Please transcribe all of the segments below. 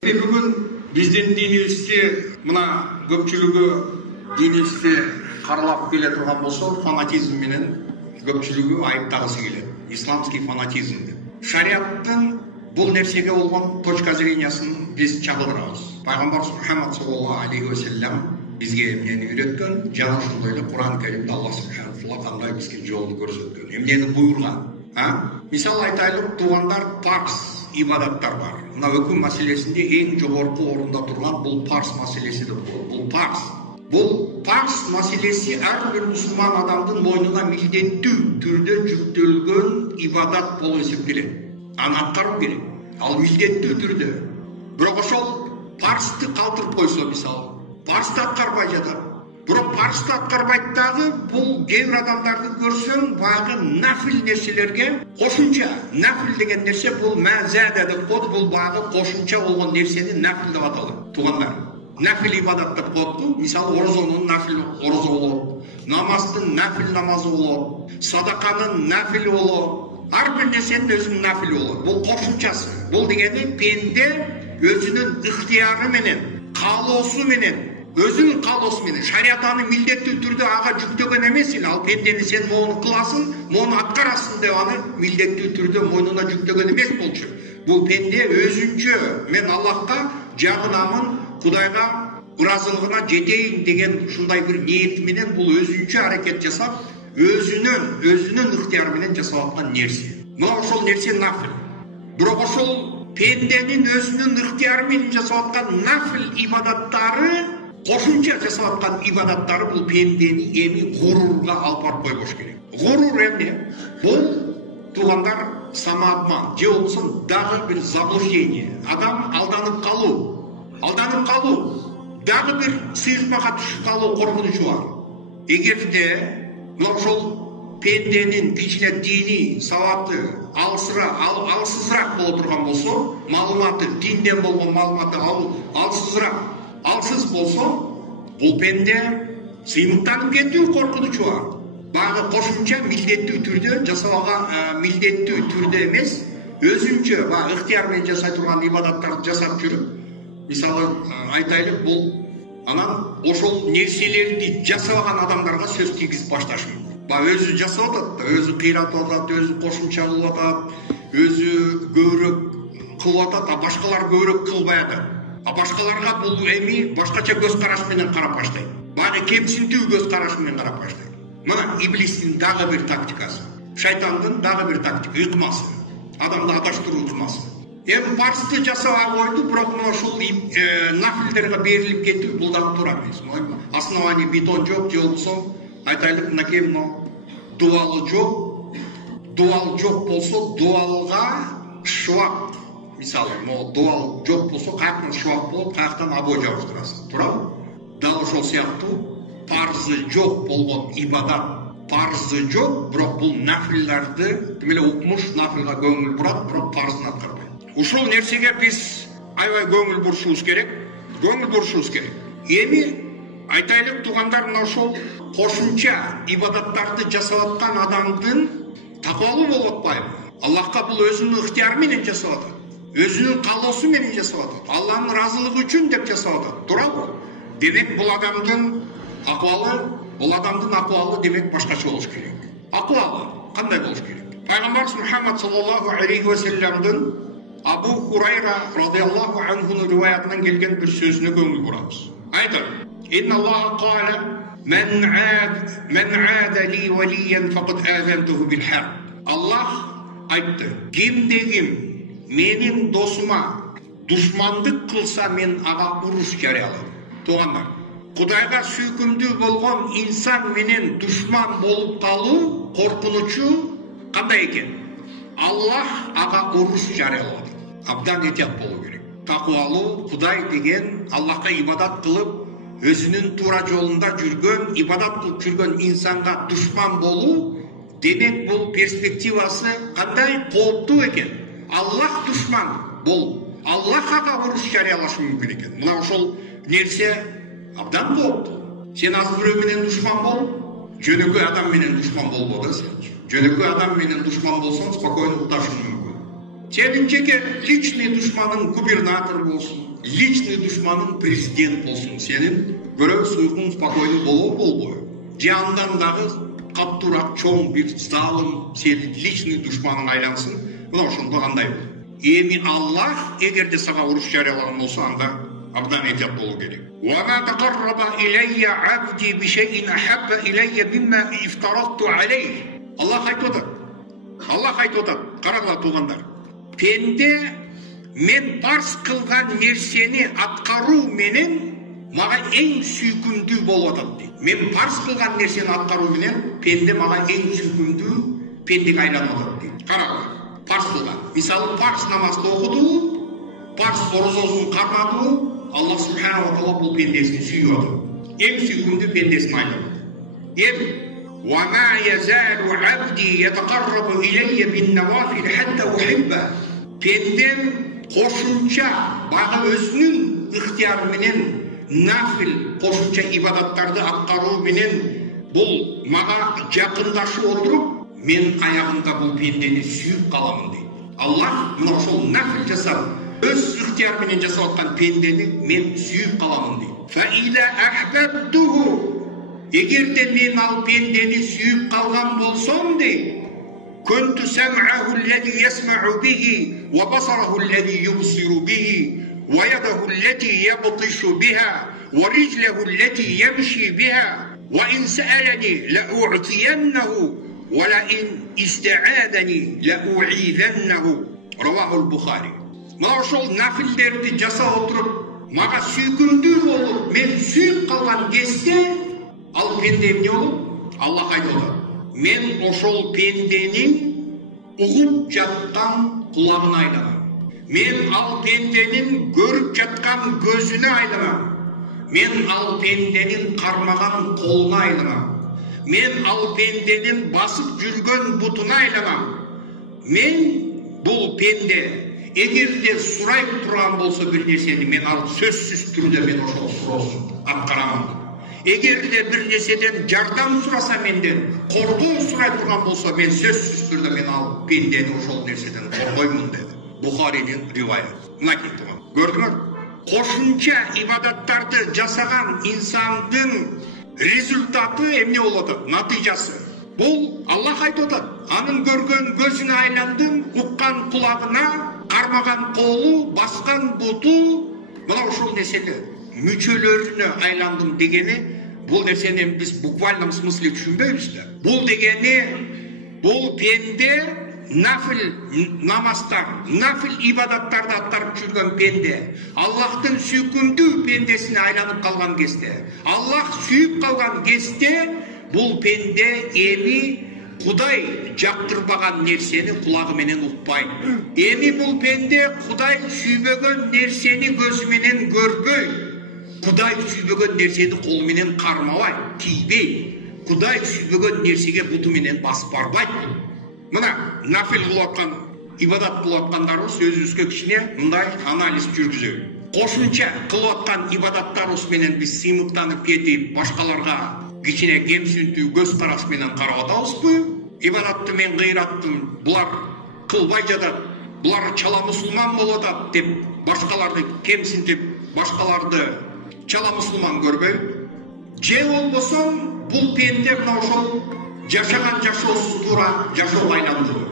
Бүгін бізден dinimizde мына көпчүлүгү dinimizde каралап келе турган болсо, фанатизм менен көпчүлүгү айыптагысы келет. Исламский фанатизм деп. Шариаттын бул нерсеге болгон точка зрениясын биз чагылдырабыз. Пайгамбар Мухаммад саллаллаху алейхи ва саллям бизге эмнени үйрөткөн, жана ошондой эле Кур'ан Каримде Аллах субханаху ва таала кандай бизге жолду көрсөткөн, эмнени буйрган. Мисалы айтайлык, туугандар, парз ибадаттар бар. Мына өкүм маселесинде эң жогорку орунда турган бул парз маселеси деп коет. Бул парз. Бул парз маселеси ар бир мусулман адамдын мойнуна милдеттүү түрдө жүктөлгөн ибадат болуп эсептелет. Аны аткаруу керек. Ал милдеттүү түрдө. Бирок ошол парзды калтырып койсо, мисалы, парзды аткарбай жатат. Бирок парзды аткарбайт дагы, бул кээ бир адамдарды көрсөң, баягы нафил нерселерге кошумча. Нафил деген нерсе бул мазада деп коет, бул баягы кошумча болгон нерсени нафил деп аталат. Туугандар, нафил ибадат деп коет. Мисалы, орозонун нафил орозо болот, намаздын нафил намазы болот, садаканын нафил болот. Ар бир нерсенин өзүнүн нафили болот. Бул кошумчасы. Бул дегени пенде өзүнүн ыктыяры менен, каалоосу менен, өзүнүн каалоосу менен, шарият аны милдеттүү түрдө ага жүктөгөн эмес эле. Ал пендени сен моуну кыласың, моуну аткарасың деп аны милдеттүү түрдө мойнуна жүктөгөн эмес болчу. Бул пенде өзүнчө мен Аллахка жагынамын, Кудайга ыраазылыгына жетейин деген ушундай бир ниети менен бул өзүнчө аракет жасап, өзүнүн ыктыяры менен жасап аткан нерсе. Мына ошол нерсе нафил. Бирок ошол пенденин өзүнүн ыктыяры менен жасап аткан нафил ибадаттары, кошумча жасап аткан ибадаттары бул пендени эми гурурга алып барып койбош керек. Гурур эмне? Бул, туугандар, самообман же болбосо дагы бир заблуждение. Адам алданып калуу. Дагы бир сыйыртмага түшүп калуу коркунучу бар. Эгерде ошол пенденин ичине дини сабаты алсызыраак боло турган болсо, маалыматы, динден болгон маалыматы алсыз болсо, бул пенде сыймыктанып кетүү коркунучу бар. Баягы кошумча милдеттүү түрдө жасабага, милдеттүү түрдө эмес, өзүнчө баягы ыктыяр менен жасай турган ибадаттарды жасап жүрүп, мисалы айтайлык, бул анан ошол нерселерди жасабаган адамдарга сөз тийгизип башташы мүмкүн. Өзү жасап атат, өзү кыйратып атат, өзү кошумча кылып атат, өзү көбүрөөк кылып атат, башкалар көбүрөөк кылбай атат. Башкаларга бул эми башкача көз караш менен карап баштайт. Баягы кемсинтүү көз караш менен карап баштайт. Мына иблистин дагы бир тактикасы, шайтандын дагы бир ыкмасы, адамды адаштыруу ыкмасы. Эми парзды жасап койду, бирок мына ушул нафилдерге берилип кетүү бул дагы туура эмес. Основание бетон жок, же болбосо айтайлык, мынакей дуалы жок. Дуал жок болсо, дуалга швак. Мисалы, дуал жок болсо, каяктан швак болот, каяктан обой жабыштырасың. Туурабы? Дал ошол сыяктуу парзы жок болгон ибадат, парзы жок, бирок бул нафилларды, тим эле укмуш нафилга көңүл бурат, бирок парзын аткарбайт. Ушул нерсеге биз аябай көңүл бурушубуз керек. Эми айтайлык, туугандар, мына ошол кошумча ибадаттарды жасап аткан адамдын такыбалуу болуп атпайбы? Аллахка бул өзүнүн ыктыяры менен жасап атат. Өзүнүн каалоосу менен жасап атат. Алланын ыраазылыгы үчүн деп жасап атат. Туурабы? Демек бул адамдын акыбалы демек башкача болуш керек. Акыбалы кандай болуш керек? Пайгамбар Мухаммад саллаллаху алейхи ва саллямдын Абу Хурайра радиаллаху анхунун риваятынан келген бир сөзүнө көңүл бурабыз. Айтат: "Инна Аллаха кала: "Мен аада ли валиян факад азантуху бил хак." Аллах айтты: "Кимде-ким менин досума душмандык кылса, мен ага уруш жарыяладым." Туугандар, Кудайга сүйкүмдүү болгон инсан менен душман болуп калуу коркунучу кандай экен? Аллах ага уруш жарыялады. Абдан этият болуу керек. Такыбалуу, Кудай деген, Аллахка ибадат кылып, өзүнүн туура жолунда жүргөн, ибадат кылып жүргөн инсанга душман болуу, демек бул перспективасы кандай кооптуу экен. Аллах душман болуп, Аллах ага уруш жарыялашы мүмкүн экен. Мына ошол нерсе абдан кооптуу. Сен азыр бирөө менен душман бол, жөнөкөй адам менен душман болбо да сен. Жөнөкөй адам менен душман болсоң, спокойно уташың мүмкүн. Сенин жеке личный душманың губернатор болсун, личный душманың президент болсын, сенің көрө суйкун спокойно болбой. Жандан дагы каттуураак чоң бир залым сенин личный душманың айлансын, мына ошондо кандай болот? Эми Аллах эгерде сага уруш жарыялаган болсо, анда абдан этият болуу керек. Ва ма тaqarraba ilayya 'abdi bi shay'in ahabba ilayya mimma iftaradtu alayh. Аллах айтып атат, караңдар туугандар. Пенде мен парз кылган нерсени аткаруу менен мага эң сүйкүмдүү болуп атат дейт. Мен парз кылган нерсени аткаруу менен пенде мага эң сүйкүмдүү пендеге айланып атат дейт. Караңдар, парз кылган. Мисалы парз намазды окуду, парз орозосун кармады, Аллах субханаху ва таала бул пендесин сүйүп атат. Эң сүйкүмдүү пендесин айланып атат. Эми وما يزال عبدي يتقرب إلي بالنوافل حتى أحبه. Пендем кошумча багы өзүнүн ыктыяры менен нафил кошумча ибадаттарды аткаруу менен бул мага жакындашып отуруп, мен аягында бул пендени сүйүп каламын дейт. Аллах мына ошол нафил жасап, өз ыктыяры менен жасап аткан пендени мен сүйүп каламын дейт. Fa ila ahbabtuhu. Эгерде мен ал пендени сүйүп калган болсом дейт, كنت سمعه الذي يسمع به وبصره الذي يبصر به ويده التي يبطش بها ورجله التي يمشي بها وإن سألني لأعطينه ولئن استعاذني لأعيذنه. رواه البخاري. Мына ошол нафилдерди жасап отуруп, мага сүйкүмдүү болуп, мен сүйүп калган кезде ал пенде эмне болот? Аллах айтып атат. Мен ошол пенденин угуп жаткан кулагына айланам. Мен ал пенденин көрүп жаткан көзүнө айланам. Мен ал пенденин кармаган колуна айланам. Мен ал пенденин басып жүргөн бутуна айланам. Мен бул пенде эгерде сурайып турган болсо бир нерсени, мен ал сөзсүз түрдө мен ошол суроосун аткарамын. Эгерде бир нерседен жардам сураса, менден коргоо сурай турган болсо, мен сөзсүз түрдө мен ал пендени ошол нерседен коргоймун деди. Бухаринин риваяты. Мынакей турган. Көрдүңөр? Кошумча ибадаттарды жасаган инсандын результаты эмне болуп атат? Натыйжасы. Бул Аллах айтып атат. Анын көргөн көзүнө айландым, уккан кулагына, кармаган колу, баскан буту, мына ошол нерсени мүчөлөрүнө айландым дегени, бул нерсени биз буквальном смысле түшүнбөйбүз да. Бул дегени, бул пенде нафил намаздар, нафил ибадаттарды аткарып жүргөн пенде, Аллахтын сүйкүмдүү пендесине айланып калган кезде, Аллах сүйүп калган кезде, бул пенде эми Кудай жактырбаган нерсени кулагы менен укпайт. Эми бул пенде Кудай сүйбөгөн нерсени көзү менен көрбөйт. Кудай сүйбөгөн нерсени колу менен кармабайт, тийбейт. Кудай сүйбөгөн нерсеге буту менен басып барбайт. Мына нафил кылып аткан, ибадат кылып аткандарыбыз өзүбүзгө кичине мындай анализ жүргүзөлү. Кошумча кылып аткан ибадаттарыбыз менен биз сыймыктанып кетип, башкаларга кичине кемсинтүү көз караш менен карап атабызбы? Ибадатты мен кыйраттым, булар кылбай жатат, булар чала мусулман болуп атат деп башкаларды кемсинтип, башкаларды чала мусулман көрбөй. Же болбосо бул пенде мына ошол жашаган жашоосу туура жашоого айландыруу.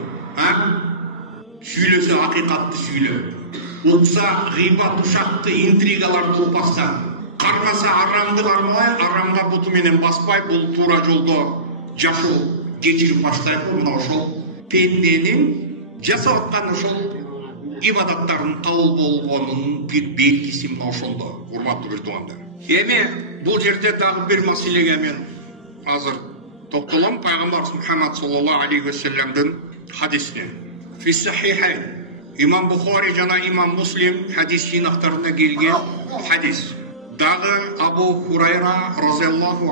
Сүйлөсө акыйкатты сүйлөп, укса гыйбат ушакты интригаларды укпастан, кармаса арамды кармабай, арамга буту менен баспай, бул туура жолдо жашоо кечирип баштайбы. Мына ошол пенденин жасап аткан ошол ибадаттардын кабыл болгонунун бир белгиси мына ошондо, урматтуу бир туугандар. Эми бул жерде дагы бир маселеге мен азыр токтолом. Пайгамбар Мухаммад саллаллаху алейхи ва салламдын хадисине. Фи сахихайн. Имам Бухари жана имам Муслим хадис жинактарында келген хадис. Дагы Абу Хурайра разияллаху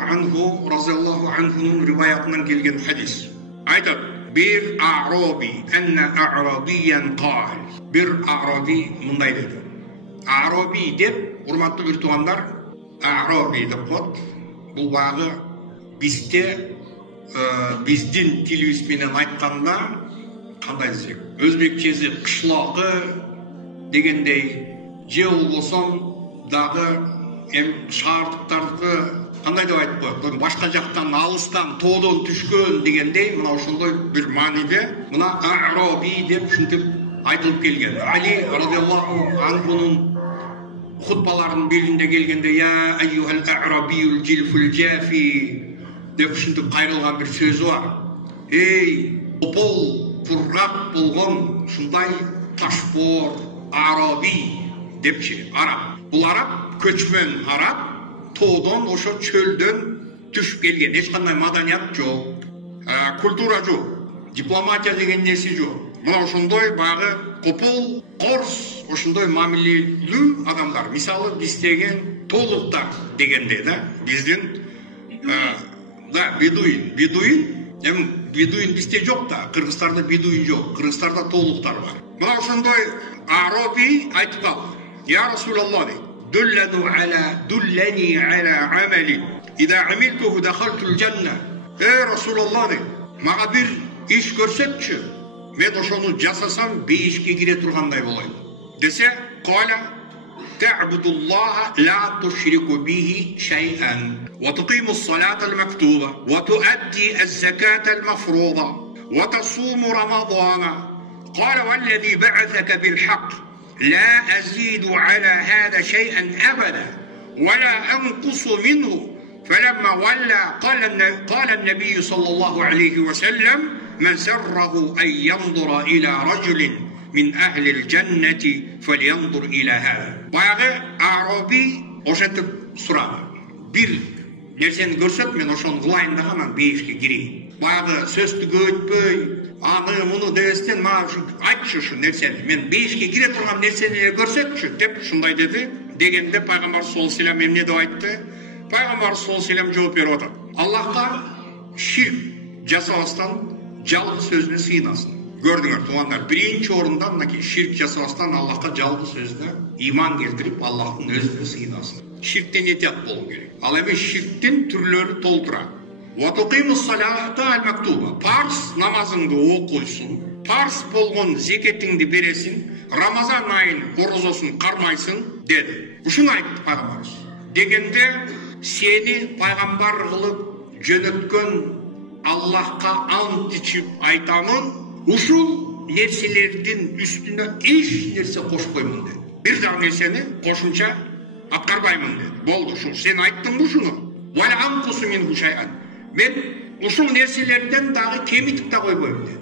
анхунун риваятынан келген хадис. Айтат: бир а'раби, анна а'рабиян кал. Бир а'раби мындай деди. А'раби деп, урматтуу бир туугандар, а'раби деп коет. Бул багы бизде биздин тилибиз менен айтканда кандай десек, өзбекчеси кышлакы дегендей, же болбосо дагы шаардыктарды кандай деп айтып коет, башка жактан алыстан тоодон түшкөн дегендей мына ошондой бир мааниде мына а'раби деп ушинтип айтылып келген. Али радиаллаху анхунун хутбаларынын биринде келгенде я айюхал а'рабиюл жилфул жафи деп ушинтип кайрылган бир сөзү бар. Эй, опол кургак болгон ушундай ташбор араби депчи, араб. Бул араб көчмөн араб, тоодон ошо чөлдөн түшүп келген. Эч кандай маданият жок, культура жок, дипломатия деген нерсе жок. Мына ошондой багы копол, корс, ошондой мамилелүү адамдар. Мисалы биз деген толуктар дегенде да, биздин бедуин бизде жок да, Кыргызстанда бедуин жок, Кыргызстанда толуктар бар. Мына ошондой араби айтып калды. Я Расулаллах, дуллани аля амали, ида амилтуху дахалтул жанна. Расулаллах, мага бир иш көрсөтчү, мен ошону жасасам бейишке кире тургандай болойм десе, каля та'будуллаха ла тушрику бихи шай'ан ва туқиму ссалата ал-мактуба ва туадди аз-заката al-mafruḍa ва тасуму рамадана. قال والذي بعثك بالحق لا أزيد على هذا شيئا أبدا ولا أنقص منه. فلما ولى قال النبي صلى الله عليه وسلم من سره أن ينظر إلى رجل من أهل الجنة فلينظر إلى هذا. Баягы араби ошентип сурады. Бир нерсени көрсөт, мен ошону кылайын дагы анан бейишке кирейин. Баягы сөздүгө өтпөй, аны муну дебестен мага айтчы ушу нерсени. Мен бейишке кире турган нерсени көрсөтчү деп ушундай деди. Дегенде пайгамбар саллаллаху алейхи ва саллям эмне деп айтты? Пайгамбар саллаллаху алейхи ва саллям жооп берип атат. Аллахка ширк жасабастан жалгыз сөзүнө сыйынасын. Көрдүңөр туугандар, биринчи орунда мынакей ширк жасабастан Аллахка жалгыз сөзүнө иман келтирип, Аллахтын өзүнө сыйынасын. Ширктен этият болуу керек. Ал эми ширктин түрлөрү толтура. Ва туқимус салата ал-мактуба. Парз намазыңды окуйсуң, парз болгон зекетиңди бересиң, Рамазан айынын орозосун кармайсың деди. Ушуну айтты пайгамбарыбыз. Дегенде сени пайгамбар кылып жөнөткөн Аллахка ант ичип айтамын, ушул нерселердин үстүнө эч нерсе кошпоймун деди. Бир дагы нерсени кошумча аткарбаймын деди. Болду, ушул сен айттың ушуну. Ва анкусу мин хушайан. Мен ушул нерселерден дагы кемитип да койбойм деди.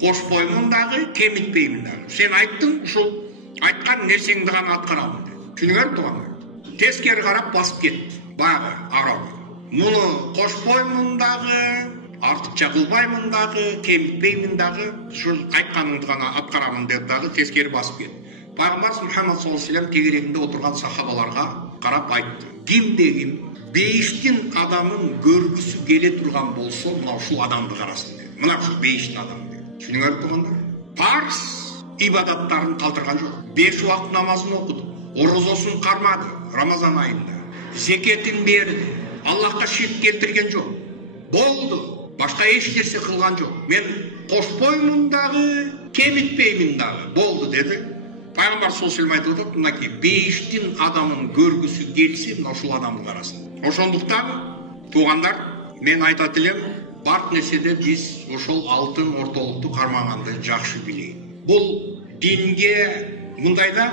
Кошпоймун дагы, кемитпеймин дагы. Сен айттың, ушул айткан нерсеңди гана аткарамын деди. Түшүнүңөр туугандар. Тескери карап басып кетти. Баягы арабы. Муну кошпоймун дагы, артыкча кылбаймын дагы, кемитпеймин дагы, ушул айтканыңды гана аткарамын деп дагы тескери басып кетти. Пайгамбарыбыз Мухаммад саллаллаху алейхи ва саллям тегерегинде отурган сахабаларга карап айтты. Кимде-ким бейиштин адамын көргүсү келе турган болсо, мына ушул адамды карасын деди. Мына ушул бейиштин адамы деди. Түшүнүңөр туугандар? Парз ибадаттарын калтырган жок. 5 убакыт намазын окуду, орозосун кармады Рамазан айында. Зекетин берди. Аллахка ширк келтирген жок. Болду. Башка эч нерсе кылган жок. Мен кошпоймун дагы, кемитпеймин дагы. Болду деди. Пайгамбар саллаллаху алейхи ва саллям айтып, мынакей бейиштин адамын көргүсү келсе, мына ушул адамды карасын. Ошондуктан туугандар, мен айтат элем, бар нерседе биз ошол алтын ортолукту кармаганды жакшы билейин. Бул динге мындайда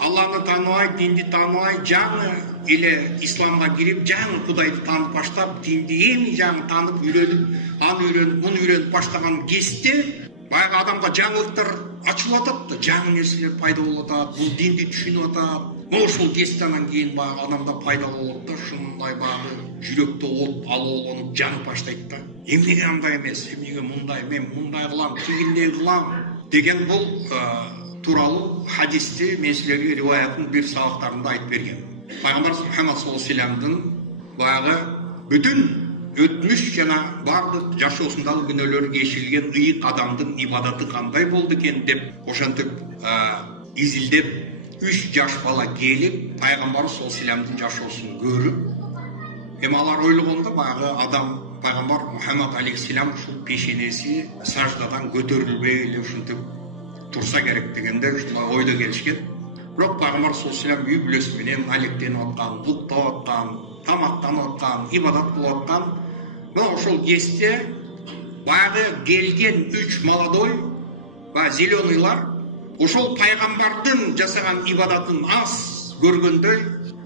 Алланы тааныбай, динди тааныбай, жаңы эле исламга кирип, жаңы Кудайды таанып баштап, динди эми жаңы таанып, үйрөнүп, аны үйрөнүп, муну үйрөнүп баштаган кезде баягы адамга жаңылыктар ачылып атат да, жаңы нерселер пайда болуп атат, бул динди түшүнүп атат. Ошол кестенен кийин баягы адамда пайда болот да, ушундай баягы жүрөктө от алууланып жанып баштайт да. Эмнеге андай эмес, эмнеге мындай, мен мындай кылам, тигиндей кылам деген бул тууралуу хадисти мен силерге риваяттын бир сабактарында айтып берген. Пайгамбар Мухаммад саллаллаху алейхи ва саллямдын баягы бүтүн өтмүш жана бардык жашоосундагы күнөөлөрү кечирилген ыйык адамдын ибадаты кандай болду экен деп ошентип изилдеп 3 жаш бала келип пайгамбар саллаллаху алейхи ва саллямдын жашоосун көрүп, эми алар ойлогондо баягы адам пайгамбар Мухаммад алейхиссалам ушул пешенеси саждадан көтөрүлбөй эле ушинтип турса керек дегенде ушундай ойдо келишкен. Бирок пайгамбар саллаллаху алейхи вассалам үй бүлөсү менен алектенип аткан, буктап аткан, тамактанып аткан, ибадат кылып аткан. Мына ошол кезде баягы келген 3 молодой, зеленыйлар ошол пайгамбардын жасаган ибадатын аз көргөндөй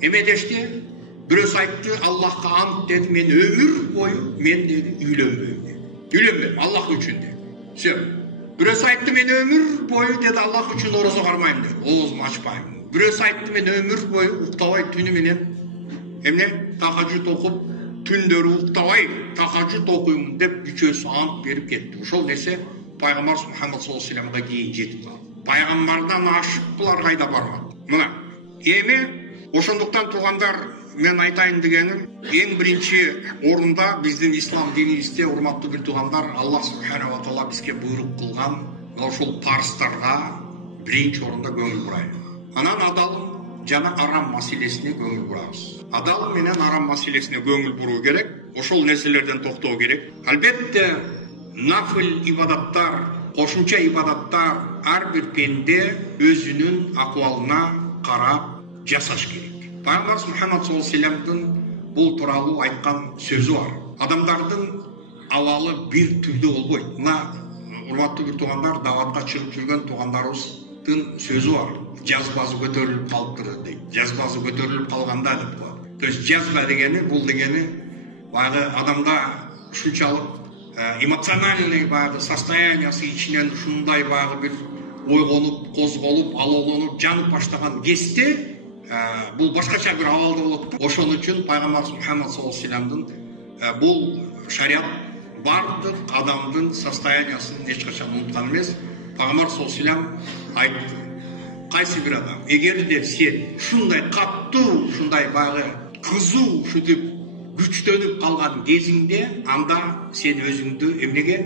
эмедешти. Бирөөсү айтты, Аллахка ант деди, мен өмүр бою мен деди үйлөнбөйм деди. Үйлөнбөйм, Аллах үчүн деди. Все. Бирөөсү айтты, мен өмүр бою деди, Аллах үчүн орозо кармайм деди. Оозумду ачпайм. Бирөөсү айтты, мен өмүр бою уктабай түнү менен эмне тахажжуд окуп, түндөрү уктабай тахажжуд окуйм деп үчөөсү ант берип кетти. Ошол нерсе пайгамбар Мухаммад саллаллаху алейхи вассаламга кийин жетип калды. Пайгамбардан ашык булар кайда бармак. Мына эми ошондуктан туугандар, мен айтайын дегеним, эң биринчи орунда биздин ислам динибизде, урматтуу бир туугандар, Аллах субханаху ва таала бизге буйрук кылган ошол парыздарга биринчи орунда көңүл бурайык. Анан адал жана арам маселесине көңүл бурабыз. Адал менен арам маселесине көңүл буруу керек. Ошол нерселерден токтоо керек. Албетте нафил ибадаттар, кошумча ибадаттар ар бир пенде өзүнүн акыбалына карап жасаш керек. Пайгамбар Мухаммад саллаллаху алейхи вассаламдын бул тууралуу айткан сөзү бар. Адамдардын абалы бир түрдүү болбойт. Мына урматтуу бир туугандар, даватка чыгып жүргөн туугандарыбыздын сөзү бар. Жазбасы көтөрүлүп калыптыр дейт. Жазбасы көтөрүлүп калганда деп коет. То есть жазба дегени, бул дегени баягы адамда ушунчалык эмоциональный баягы состояниясы ичинен ушундай баягы бир ойгонуп, козголуп, алоолонуп, жанып баштаган кезде бул башкача бир абалда болот да. Ошон үчүн пайгамбар Мухаммад саллаллаху алейхи вассаламдын бул шарият бардык адамдын состояниясын эч качан унуткан эмес. Пайгамбар саллаллаху алейхи вассалам айтты: кайсы бир адам эгерде сен ушундай каттуу, ушундай баягы кызуу ушинтип күчтөнүп калган кезиңде, анда сен өзүңдү эмнеге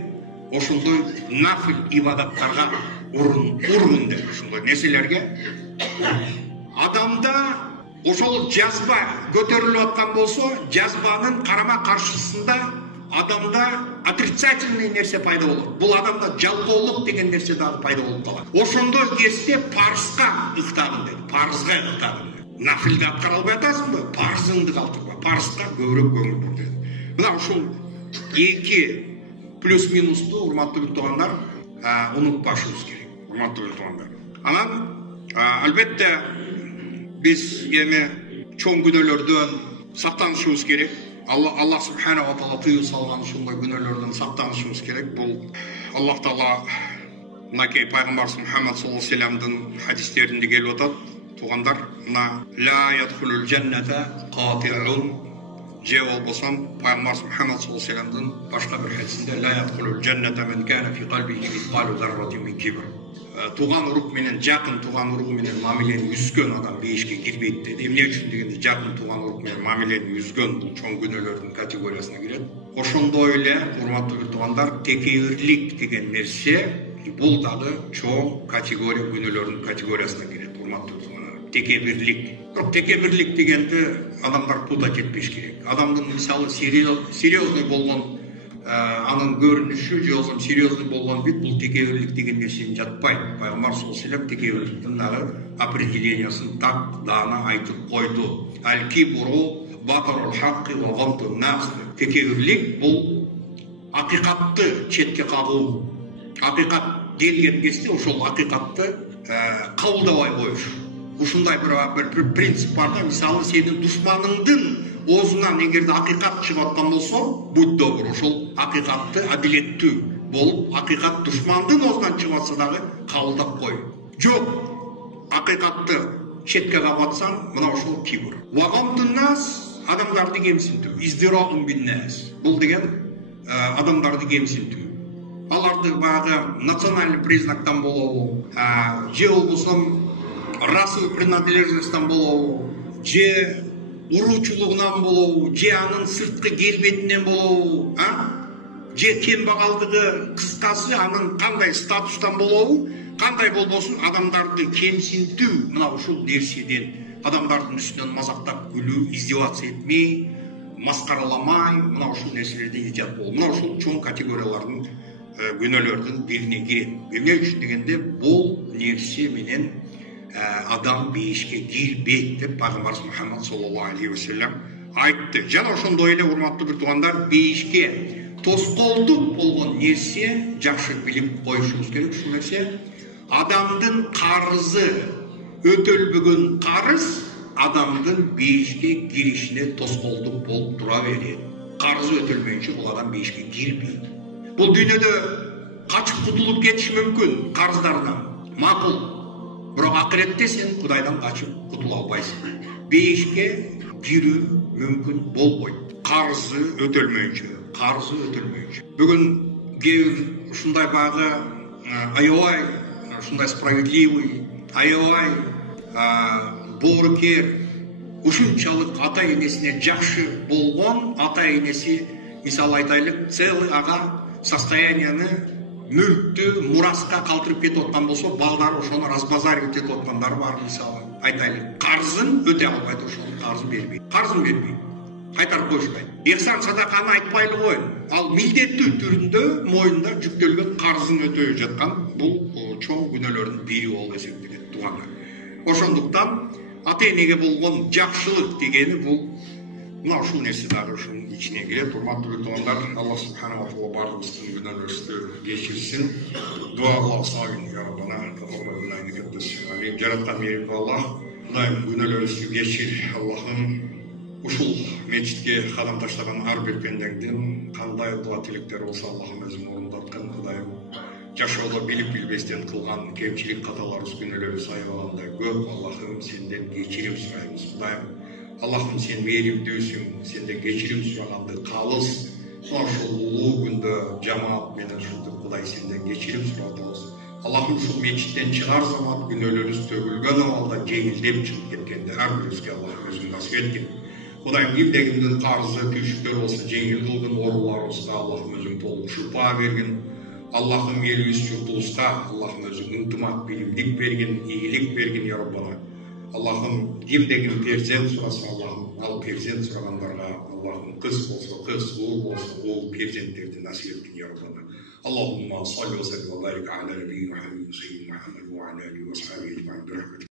ошондой нафил ибадаттарга урун деп, ошондой нерселерге. Адамда ошол жазба көтөрүлүп аткан болсо, жазбанын карама каршысында адамда отрицательный нерсе пайда болот. Бул адамда жалкоолук деген нерсе дагы пайда болуп калат. Ошондой кезде парызга ыктагын деди. Парызга ыктагын. Нафилди аткара албай атасыңбы? Парызыңды калтырба. Парызга көбүрөөк көңүл бур деди. Мына ушул эки плюс-минусту урматтуу бир туугандар унутпашыбыз керек. Урматтуу бир туугандар. Анан албетте биз эми чоң күнөөлөрдөн сактанышыбыз керек. Аллах субханаху ва таала тыюу салган ушундай күнөөлөрдөн сактанышыбыз керек. Бул Аллах таала мынакей пайгамбар Мухаммад саллаллаху алейхи вассаламдын хадистеринде келип атат. Туугандар, мына ла ядхулул жанната катиун, же болбосом пайгамбар Мухаммад саллаллаху алейхи вассаламдын башка бир хадисинде ла ядхулул жанната мен кана фи қалбихи мисқалу зарратин мин кибр. Туган урук менен, жакын туган уругу менен мамилени үзгөн адам бейишке кирбейт деди. Эмне үчүн дегенде, жакын туган урук менен мамилени үзгөн бул чоң күнөөлөрдүн категориясына кирет. Ошондой эле, урматтуу бир туугандар, текебирлик деген нерсе бул дагы чоң категория күнөөлөрдүн категориясына кирет. Урматтуу туугандар, текебирлик. Бирок текебирлик дегенде адамдар путать этпеш керек. Адамдын мисалы серьезный болгон анын көрүнүшү же болбосо серьезный болгон бит, бул текебирлик деген нерсени жатпайт. Пайгамбар саллаллаху алейхи вассалам текебирликтин дагы определениясын так даана айтып койду. Аль-кибру батарул хакки ва гамтун нас. Текебирлик бул акыйкатты четке кагуу. Акыйкат келген кезде ошол акыйкатты кабылдабай коюш. Ушундай бир принцип бар да. Мисалы, сенин душманыңдын оозунан эгерде акыйкат чыгып аткан болсо, будь добр, ошол акыйкатты адилеттүү болуп, акыйкат душмандын оозунан чыгып атса дагы кабылдап кой. Жок, акыйкатты четке кагып атсаң, мына ошол кибр. Вагамтун нас, адамдарды кемсинтүү. Издираун бин нас. Бул деген адамдарды кемсинтүү. Аларды баягы национальный признактан болобу, же болбосо расовый принадлежностьтан болобу, же уруучулугунан болобу, же анын сырткы келбетинен болобу, же кембагалдыгы, кыскасы анын кандай статустан болобу, кандай болбосун адамдарды кемсинтүү, мына ушул нерседен, адамдардын үстүнөн мазактап күлүү, издеваться этмей, маскараламай, мына ушул нерселерден ижат болуу. Мына ушул чоң категориялардын күнөөлөрдүн бирине кирет. Эмне үчүн дегенде, бул нерсе менен адам бейишке кирбейт деп пайгамбарыбыз Мухаммад саллаллаху алейхи ва саллям айтты. Жана ошондой эле урматтуу бир туугандар, бейишке тоскоолдук болгон нерсе жакшы билип коюшубуз керек. Ушул нерсе адамдын карызы өтөлбөгөн карыз адамдын бейишке киришине тоскоолдук болуп тура берет. Карызы өтөлмөйүнчө бул адам бейишке кирбейт. Бул дүйнөдө качып кутулуп кетиш мүмкүн карыздардан, макул. Бирок акыретте сен Кудайдан качып кутула албайсың. Бейишке кирүү мүмкүн болбойт. Карызы өтөлмөйүнчө. Бүгүн кээ ушундай багы аябай ушундай справедливый, аябай боорукер, ушунчалык ата энесине жакшы болгон ата энеси, мисалы айтайлык, целый ага состоянияны мүлктү мураска калтырып кетип аткан болсо, балдары ошону разбазаривать этип аткандары бар. Мисалы айтайлык, карызын өтө албайт, ошонун карызын бербейт. Кайтарып коюшпайт. Ихсан садаканы айтпайлы коюн. Ал милдеттүү түрүндө мойнунда жүктөлгөн карызын өтөй жаткан бул чоң күнөөлөрдүн бири болуп эсептелет туугандар. Ошондуктан ата энеге болгон жакшылык дегени бул мына ушул нерсе дагы ушунун ичине кирет. Урматтуу туугандар, Аллах субханаху ва таала баарыбыздын күнөөлөрүбүздү кечирсин. Дуалар сагын я Раббана, жараткан мейирбан Аллах, Кудайым күнөөлөрүбүздү кечир. Аллахым, ушул мечитке кадам таштаган ар бир пендеңдин кандай дуа тилектери болсо Аллахым өзүң орундаткан. Кудайым, жашоодо билип билбестен кылган кемчилик каталарыбыз, күнөөлөрүбүз аябагандай көп. Аллахым, сенден кечирим сурайбыз. Кудайым, Аллахым, сен мээримдүүсүң, сенден кечирим сураганды калыс. Ошол улуу күндө жамаат менен ушинтип Кудай сенден кечирим суратабыз. Аллахым, ушул мечиттен чыгар замат күнөөлөрүбүз төгүлгөн абалда жеңилдеп чыгып кеткенде ар бирибизге Аллахым өзүң насип эткин. Кудайым, кимдегимдин карызы, күйшүктөр болсо жеңил кылгын, ооруларыбызга Аллахым өзүң толук шыпа бергин. Аллахым, элибиз журтубузга Аллахым өзүң ынтымак, билимдик бергин, ийгилик бергин я Раббана. Аллахым, кимдегим перзент сураса, Аллахым, ал перзент сурагандарга Аллахым, кыз болсо кыз, уул болсо уул перзенттерди насип эткин я Раббана. Аллахумма салли ва саллим ва барик аля набийина Мухаммад ва аля алихи ва сахбихи